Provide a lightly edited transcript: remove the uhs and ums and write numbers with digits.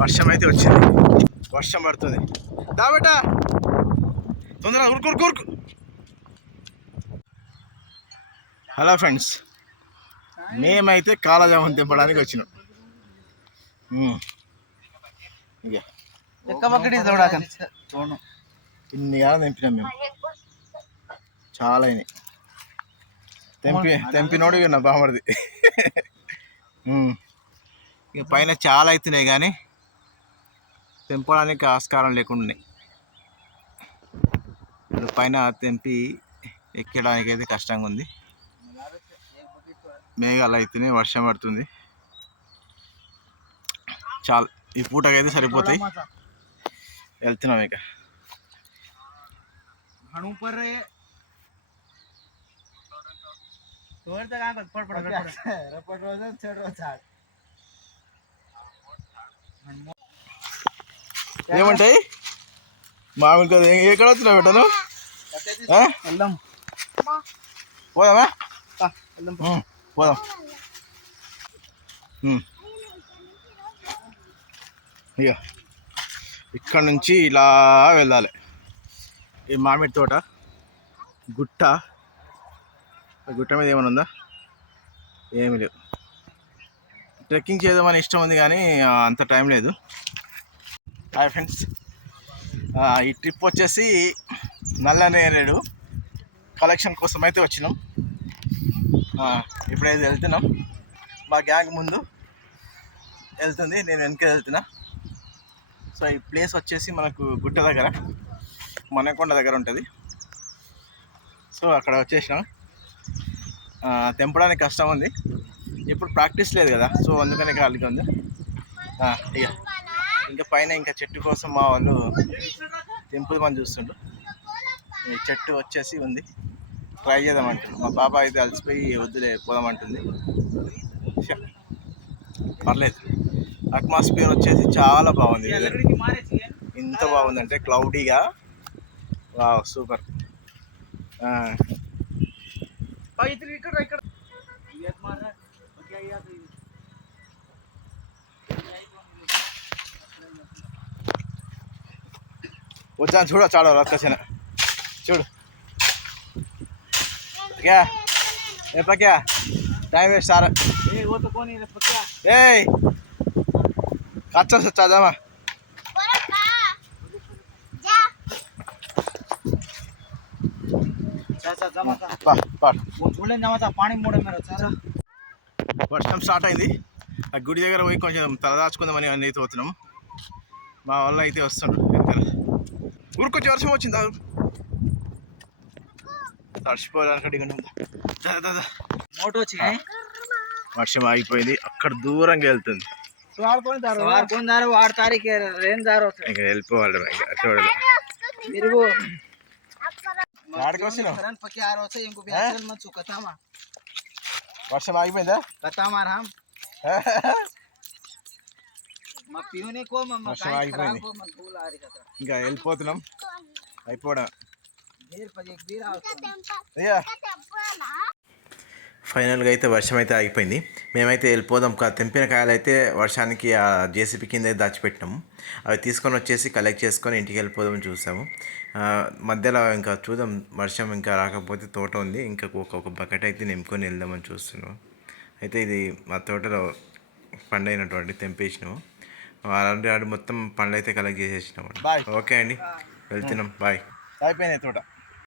వర్షం అయితే వచ్చింది, వర్షం పడుతుంది. దాబెట తొందరగా ఉరుకు. హలో ఫ్రెండ్స్, మేమైతే కాలజామున్ తెంపడానికి వచ్చినాం. ఇన్ని కాలం తెంపినాం మేము, చాలా అయినాయి. తెంపినోడు ఇక నా బామడిది. ఇక పైన చాలా అవుతున్నాయి కానీ తెంపడానికి ఆస్కారం లేకుండా పైన తెంపి ఎక్కడానికి అయితే కష్టంగా ఉంది. మేఘాలు అయితేనే వర్షం పడుతుంది. చాలా ఈ పూటకైతే సరిపోతాయి. వెళ్తున్నాం ఇక. ఏమంటాయి మామిడి కదా? ఎక్కడ వచ్చినా పెట్టాను. పోదామా? పోదాం. ఇక ఇక్కడ నుంచి ఇలా వెళ్ళాలి. ఈ మామిడి తోట గుట్ట మీద ఏమైనా ఉందా? ఏమి లేవు. ట్రెక్కింగ్ చేద్దామని ఇష్టం ఉంది కానీ అంత టైం లేదు. హాయ్ ఫ్రెండ్స్, ఈ ట్రిప్ వచ్చేసి నల్లనేరేడు కలెక్షన్ కోసం అయితే వచ్చినాం. ఇప్పుడైతే వెళ్తున్నాం. మా గ్యాంగ్ ముందు వెళ్తుంది, నేను వెనక వెళ్తున్నా. సో ఈ ప్లేస్ వచ్చేసి మనకు గుట్ట దగ్గర, మనకొండ దగ్గర ఉంటుంది. సో అక్కడ వచ్చేసినాం. తెంపడానికి కష్టం ఉంది, ఇప్పుడు ప్రాక్టీస్ లేదు కదా, సో అందుకనే ఖాళీగా ఉంది. ఇక ఇంకా పైన ఇంకా చెట్టు కోసం మా వాళ్ళు తెంపుదామని చూస్తుండ్రు. ఈ చెట్టు వచ్చేసి ఉంది, ట్రై చేద్దామంటుంది. మా పాప అయితే అలసిపోయి వద్దులే పోదామంటుంది. పర్లేదు. అట్మాస్ఫియర్ వచ్చేసి చాలా బాగుంది. ఎంత బాగుందంటే క్లౌడీగా, వావ్ సూపర్. వచ్చాను చూడ, చాడ రక్కసిన చూడు. क्या ए पक्या टाइम वेस्ट सारा ए वो तो कौन है पक्या ए कच्चा सच्चा जामा जा चाचा जामा था पाट वो छोड़े जामा था पानी मोड़े मेरा चाचा. వర్షం స్టార్ట్ అయింది. ఆ గుడి దగ్గర పోయి కొంచెం తలదాచుకుందామని అయితే పోతున్నాం. మా వాళ్ళు అయితే వస్తుండ్రు. ఊరికొచ్చి వర్షం వచ్చిందా? వర్షం ఆగిపోయింది, అక్కడ దూరంగా వెళ్తుంది. వెళ్ళిపోవాలి. వర్షం ఆగిపోయిందా? వర్షం ఆగిపోయింది, ఇంకా వెళ్ళిపోతున్నాం. అయిపోవడం. ఫైనల్గా అయితే వర్షం అయితే ఆగిపోయింది. మేమైతే వెళ్ళిపోదాం. తెంపిన కాయలు అయితే వర్షానికి ఆ జేసీబీ కింద దాచిపెట్టినాము. అవి తీసుకొని వచ్చేసి కలెక్ట్ చేసుకొని ఇంటికి వెళ్ళిపోదామని చూసాము. మధ్యలో ఇంకా చూద్దాం, వర్షం ఇంకా రాకపోతే తోట ఉంది, ఇంకా ఒక బకెట్ అయితే నింపుకొని వెళ్దామని చూస్తున్నాం. అయితే ఇది మా తోటలో పండైనటువంటి తెంపేసినాము. ఆల్రెడీ మొత్తం పండ్లు అయితే కలెక్ట్ చేసేసినాము. ఓకే అండి, వెళ్తున్నాం. బాయ్. అయిపోయినాయి తోట.